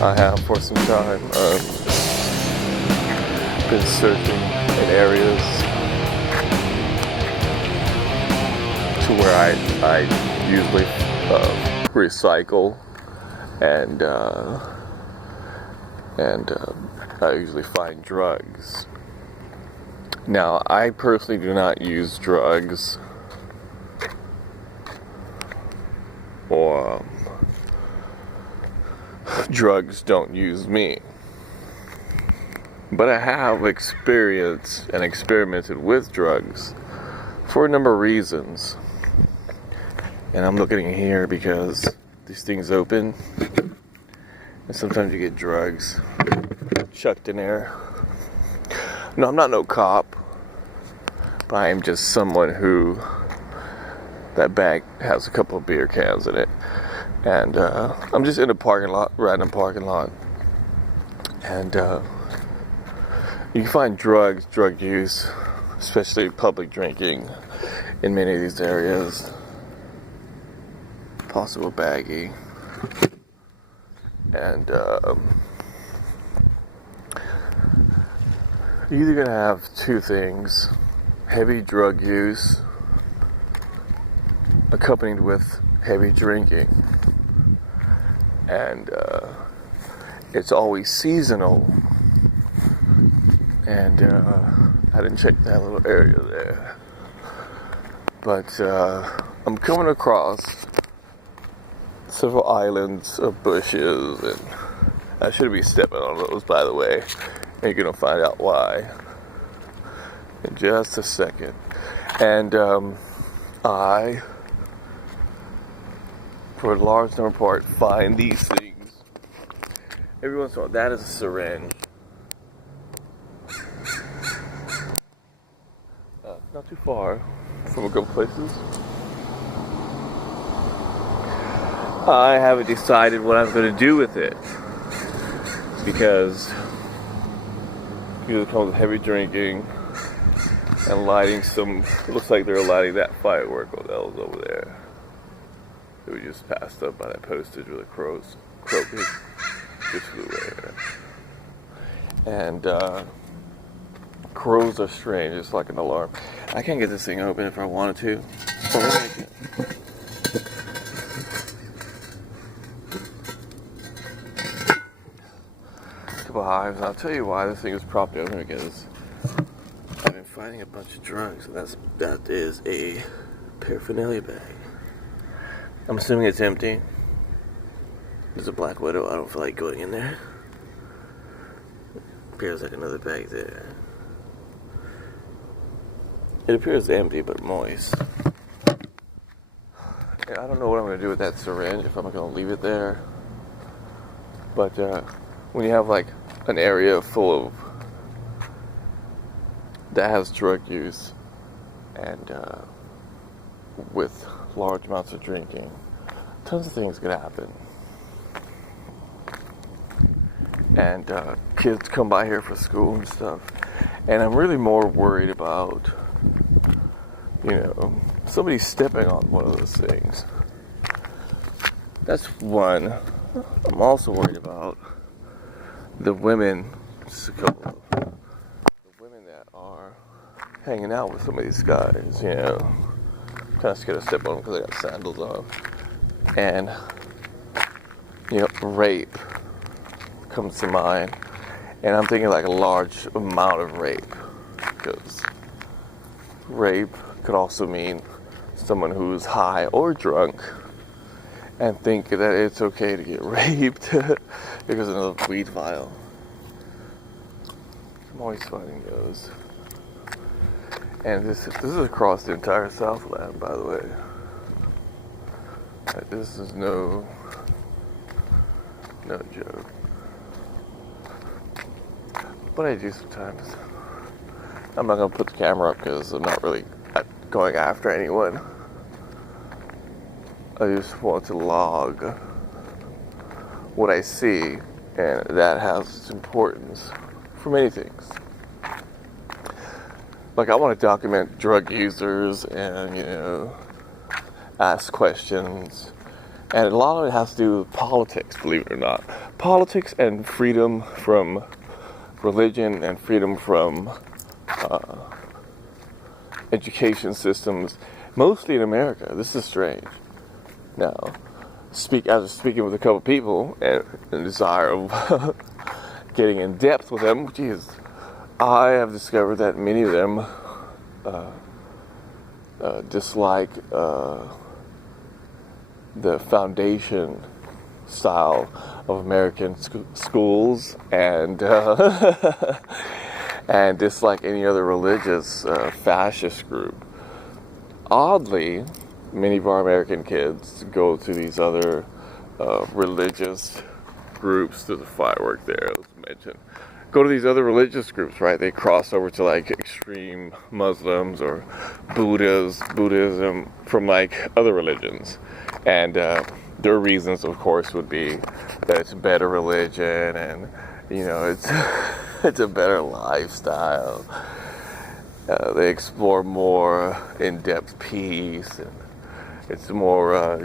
I have for some time. Been searching in areas to where I usually recycle and I usually find drugs. Now, I personally do not use drugs, or drugs don't use me. But I have experienced and experimented with drugs for a number of reasons. And I'm looking here because these things open, and sometimes you get drugs chucked in there. No, I'm not no cop, but I am just someone who, that bag has a couple of beer cans in it. And I'm just in a parking lot, random parking lot. And you can find drugs, drug use, especially public drinking in many of these areas. Possible baggie. And you're either going to have two things: heavy drug use accompanied with heavy drinking. And it's always seasonal. And I didn't check that little area there. But I'm coming across several islands of bushes, and I shouldn't be stepping on those, by the way. And you're going to find out why in just a second. And I, for a large number of part, find these things every once in a while. That is a syringe. Not too far from a couple places. I haven't decided what I'm going to do with it, because it comes with heavy drinking and lighting some. It looks like they're lighting that firework that was over there. It was just passed up by that postage with the crows croaking just flew away. And crows are strange. It's like an alarm. I can't get this thing open if I wanted to. Or maybe I can. Couple hives. I'll tell you why this thing is propped open, because I've been finding a bunch of drugs, and that is a paraphernalia bag. I'm assuming it's empty. There's a black widow. I don't feel like going in there. Appears like another bag there. It appears empty but moist. Yeah, I don't know what I'm going to do with that syringe, if I'm going to leave it there. But when you have like an area full of that has drug use and with large amounts of drinking, tons of things could happen. And kids come by here for school and stuff. And I'm really more worried about, somebody stepping on one of those things. That's one. I'm also worried about the women, just a couple of the women that are hanging out with some of these guys, kind of scared to step on them because they got sandals off. And, rape comes to mind. And I'm thinking like a large amount of rape, because rape could also mean someone who's high or drunk and think that it's okay to get raped because of a weed vial. I'm always finding those. And this is across the entire Southland, by the way. This is no joke. But I do sometimes. I'm not going to put the camera up because I'm not really going after anyone. I just want to log what I see, and that has its importance for many things. Like, I want to document drug users and, ask questions And a lot of it has to do with politics, believe it or not. Politics and freedom from religion and freedom from education systems, mostly in America. This is strange. Now, after speaking with a couple people and the desire of getting in depth with them, geez, I have discovered that many of them dislike the foundation style of American schools and and dislike any other religious fascist group. Oddly, many of our American kids go to these other religious groups. There's a firework there, let's mention. Go to these other religious groups, right? They cross over to like extreme Muslims or Buddhism from like other religions. And their reasons, of course, would be that it's a better religion and, you know, it's it's a better lifestyle. They explore more in-depth peace, and it's more,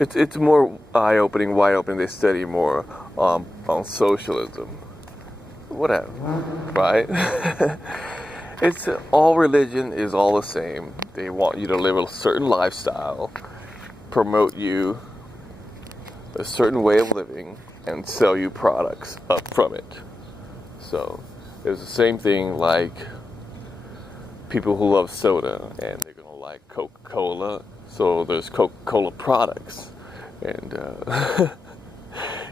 it's more eye-opening, wide-open. They study more on socialism, whatever, right? It's all religion is all the same. They want you to live a certain lifestyle, promote you a certain way of living, and sell you products up from it. So it's the same thing like people who love soda and they're gonna like Coca-Cola. So there's Coca-Cola products, and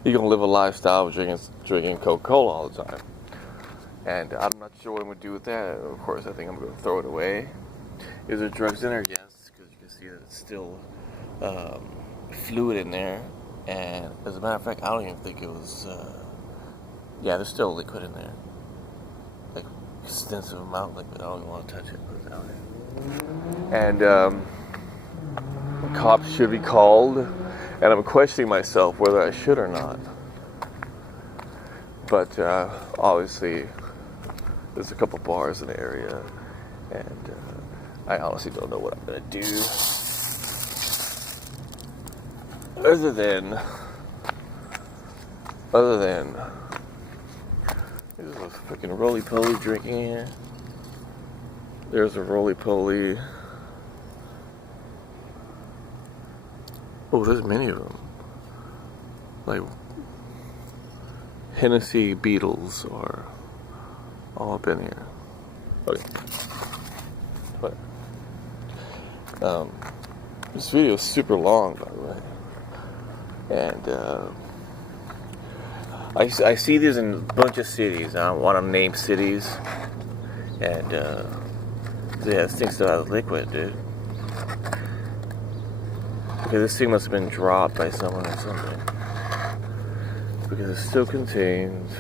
you're gonna live a lifestyle of drinking Coca-Cola all the time. And I'm not sure what I'm gonna do with that. Of course, I think I'm gonna throw it away. Is there drugs in there? Yes, because you can see that it's still fluid in there. And as a matter of fact, I don't even think it was. Yeah, there's still liquid in there, like extensive amount of liquid. I don't even want to touch it, but it's out there. And cops should be called. And I'm questioning myself whether I should or not. But obviously, there's a couple bars in the area, and I honestly don't know what I'm gonna do. Other than there's a freaking roly-poly drinking here. There's a roly-poly. Oh, there's many of them. Like Hennessy Beetles are all up in here. Okay. But this video is super long, by the way. And I see these in a bunch of cities. I don't want to name cities. And yeah, this thing still has liquid, dude. Okay, this thing must have been dropped by someone or something. Because it still contains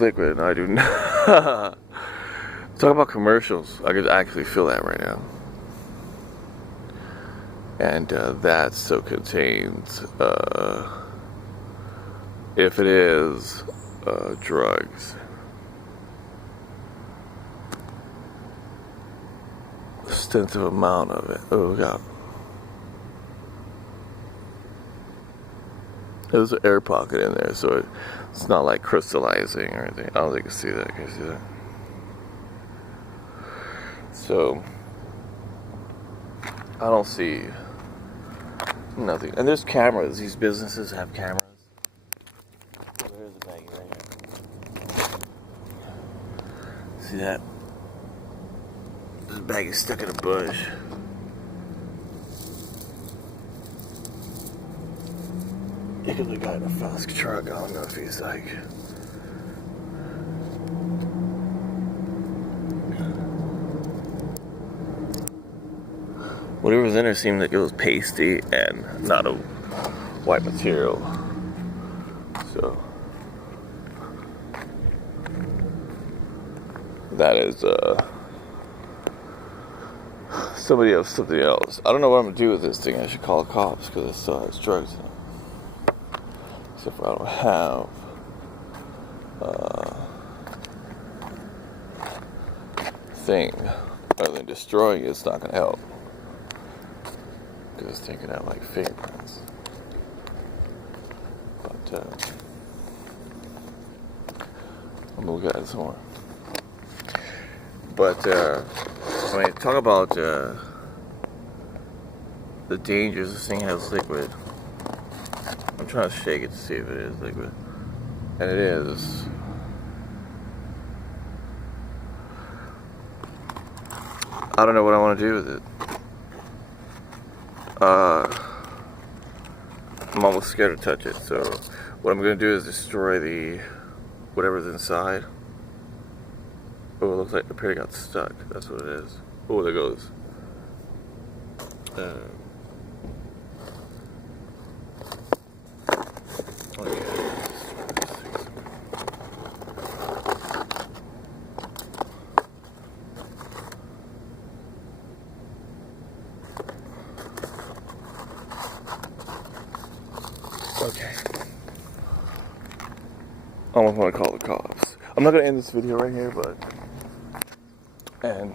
liquid, and I do not. Talk about commercials. I could actually feel that right now. And that still contains, if it is, drugs. Extensive amount of it. Oh, God. There's an air pocket in there, so it's not like crystallizing or anything. I don't think you can see that. Can you see that? So, I don't see nothing. And there's cameras. These businesses have cameras. Oh, there's a baggie right here. See that? This bag is stuck in a bush. Look at the guy in a fast truck. I don't know if he's like. Whatever's in there seemed like it was pasty and not a white material. So that is something else. I don't know what I'm gonna do with this thing. I should call the cops because it still has drugs in it. Except for I don't have thing. other than destroying it, it's not going to help. Because it's taking out like fingerprints. But I'm going to look at it some more. But when I talk about the dangers this thing has liquid, I'm trying to shake it to see if it is liquid. And it is. I don't know what I want to do with it. I'm almost scared to touch it, so what I'm going to do is destroy the whatever's inside. Oh, it looks like the pair got stuck. That's what it is. Oh, there goes. Oh, yeah. Okay. I almost want to call the cops. I'm not going to end this video right here, but... And,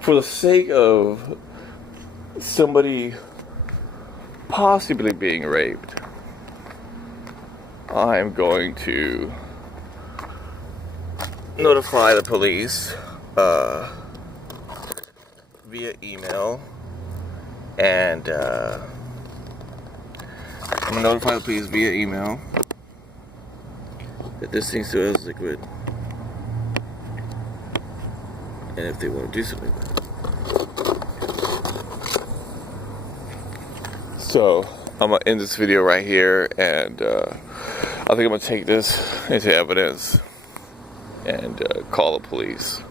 for the sake of somebody possibly being raped, I'm going to notify the police, via email, and I'm gonna notify the police via email that this thing still has liquid, and if they want to do something with it. So I'm gonna end this video right here, and I think I'm gonna take this into evidence and call the police.